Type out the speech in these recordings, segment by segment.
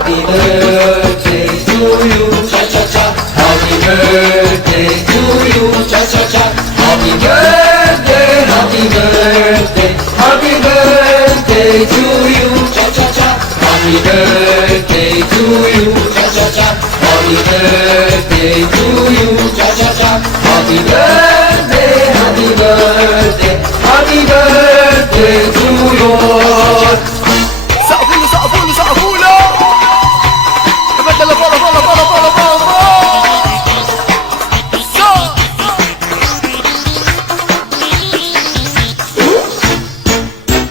Happy birthday to you, cha cha cha. Happy birthday to you, cha cha cha. Happy birthday, happy birthday, happy birthday to you, cha cha cha. Happy birthday to you, cha cha cha. Happy birthday to you, cha cha cha. Happy birthday, happy birthday, happy birthday to you. سقفوا سقفوا سقفوا له تبدل فوق فوق فوق فوق فوق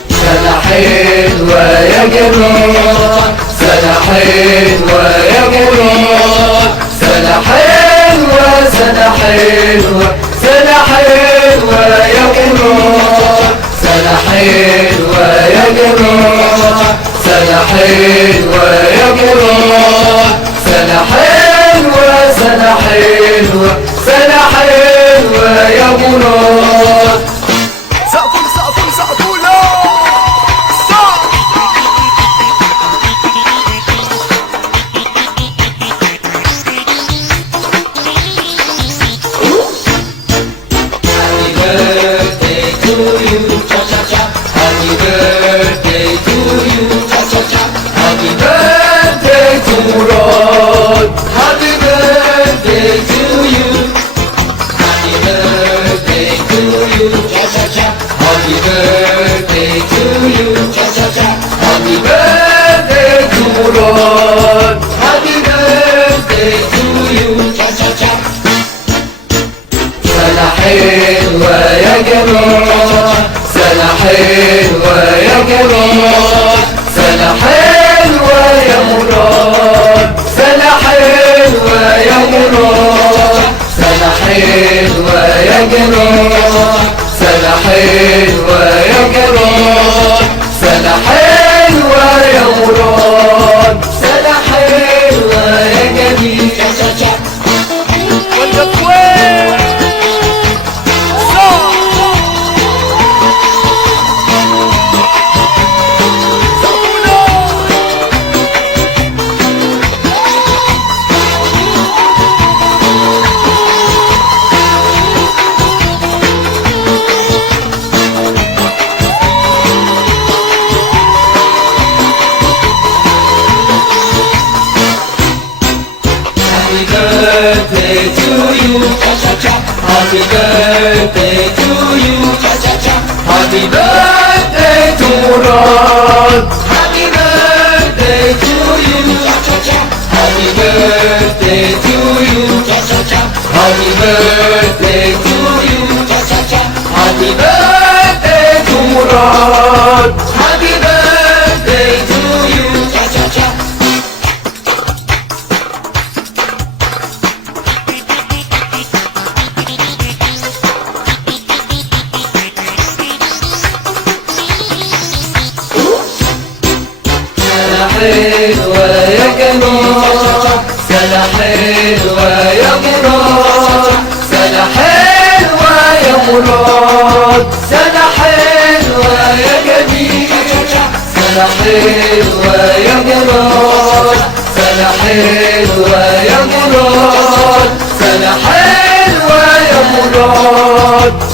سنة حلوة يا جمال، سنة حلوة يا جمال، سنة حلوة سنة حلوة سنة حلوة يا جمال، سنة حلوة يا جمال، سنة حلوة يا جمال، سنة حلوة سنة حلوة سنة حلوة يا جمال. سقفوا سقفوا سقفوا له Happy birthday to you, cha cha cha. Happy birthday to you, cha cha cha. Happy birthday to Murad. Happy birthday to you. Happy birthday to you, cha cha cha. Happy birthday to you, cha cha cha. Happy birthday to Murad. Happy birthday to you, cha cha cha. سنة حلوة يا جمال، سنة حلوة يا جمال، سنة حلوة يا مراد، سنة حلوة يا مراد، سنة حلوة يا جمال، سنة حلوة يا جمال، سنة حلوة يا مراد، سنة حلوة يا جميل. ولا كويس Happy birthday to you, cha cha cha. Happy birthday to you, cha cha cha. Happy birthday to Murad. Happy birthday to you, cha cha cha. Happy birthday to you, cha cha cha. Happy birthday to you, cha cha cha. Happy birthday to Murad. Happy birthday to you, cha cha cha. سنة حلوة يا جمال، سنة حلوة يا مراد، سنة حلوة يا مراد، سنة حلوة يا جميل، سنة حلوة يا جمال، سنة حلوة يا مراد، سنة حلوة يا مراد.